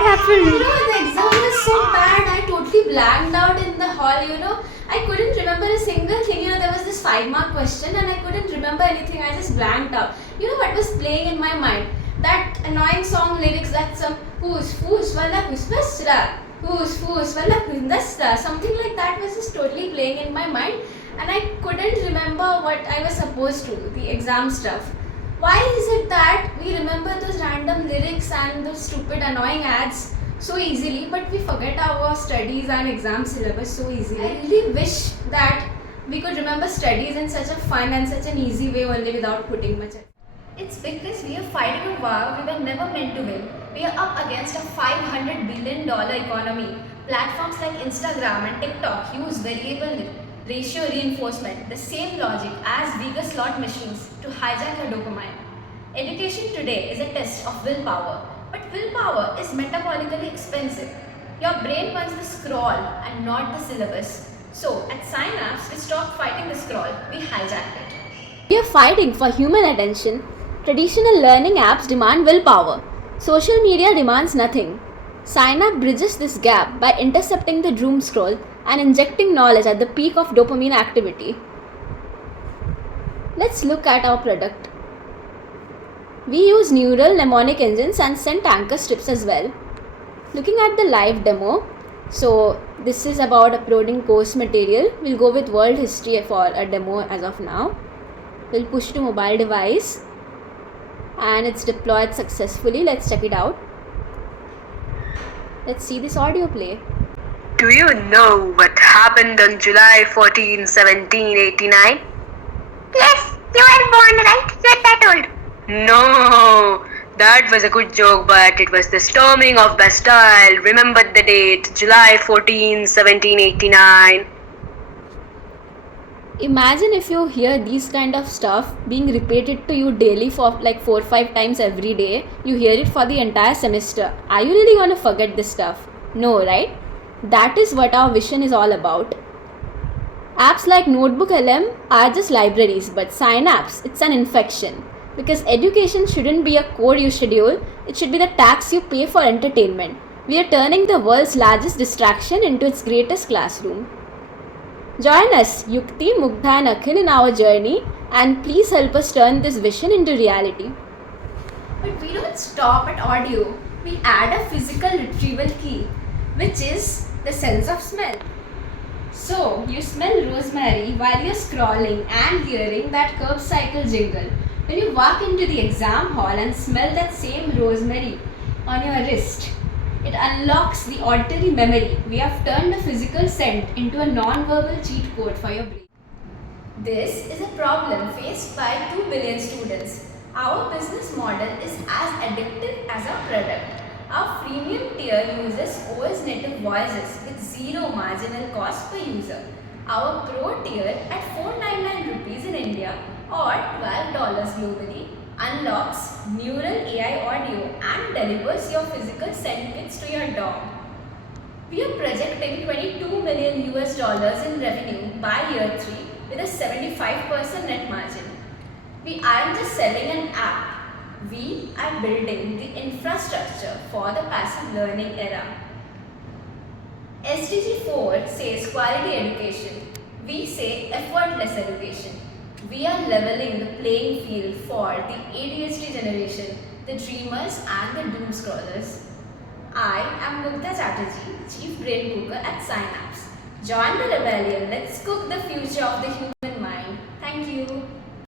What happened? The exam was so bad. I totally blanked out in the hall. I couldn't remember a single thing. There was this 5-mark question and I couldn't remember anything. I just blanked out. What was playing in my mind? That annoying song lyrics that some who's wala kusbasra, who's wala kundasra, something like that was just totally playing in my mind, and I couldn't remember what I was supposed to, the exam stuff. Why is it that we remember those random lyrics and those stupid annoying ads so easily, but we forget our studies and exam syllabus so easily? I really wish that we could remember studies in such a fun and such an easy way only without putting much effort. It's because we are fighting a war we were never meant to win. We are up against a $500 billion economy. Platforms like Instagram and TikTok use variable ratio reinforcement, the same logic as bigger slot machines, to hijack your dopamine. Education today is a test of willpower, but willpower is metabolically expensive. Your brain wants the scroll and not the syllabus. So at Synapse, we stopped fighting the scroll, we hijacked it. We are fighting for human attention. Traditional learning apps demand willpower. Social media demands nothing. Synapse bridges this gap by intercepting the doom scroll and injecting knowledge at the peak of dopamine activity. Let's look at our product. We use neural mnemonic engines and sent anchor strips as well. Looking at the live demo, so this is about uploading course material. We'll go with world history for a demo as of now. We'll push to mobile device and it's deployed successfully. Let's check it out. Let's see this audio play. Do you know what happened on July 14, 1789? Yes, you were born, right? You're that old. No, that was a good joke, but it was the storming of Bastille. Remember the date, July 14, 1789. Imagine if you hear these kind of stuff being repeated to you daily for like 4 or 5 times every day. You hear it for the entire semester. Are you really gonna forget this stuff? No, right? That is what our vision is all about. Apps like Notebook LM are just libraries, but Synapse, it's an infection. Because education shouldn't be a core you schedule, it should be the tax you pay for entertainment. We are turning the world's largest distraction into its greatest classroom. Join us, Yukti, Mugdha and Akhil in our journey, and please help us turn this vision into reality. But we don't stop at audio. We add a physical retrieval key, which is the sense of smell. So, you smell rosemary while you're scrolling and hearing that curb cycle jingle. When you walk into the exam hall and smell that same rosemary on your wrist, it unlocks the auditory memory. We have turned a physical scent into a non-verbal cheat code for your brain. This is a problem faced by 2 billion students. Our business model is as addictive as our product. Our freemium tier uses OS native voices with zero marginal cost per user. Our pro tier at 499 rupees in India or $12 globally unlocks neural AI audio and delivers your physical scent kits to your dog. We are projecting $22 million in revenue by year 3 with a 75% net margin. We aren't just selling an app, we are building the infrastructure for the passive learning era. SDG 4 says quality education, we say effortless education. We are leveling the playing field for the ADHD generation, the dreamers and the doom scrollers. I am Mugdha Chatterjee, Chief Brain Cooker at Synapse. Join the rebellion, let's cook the future of the human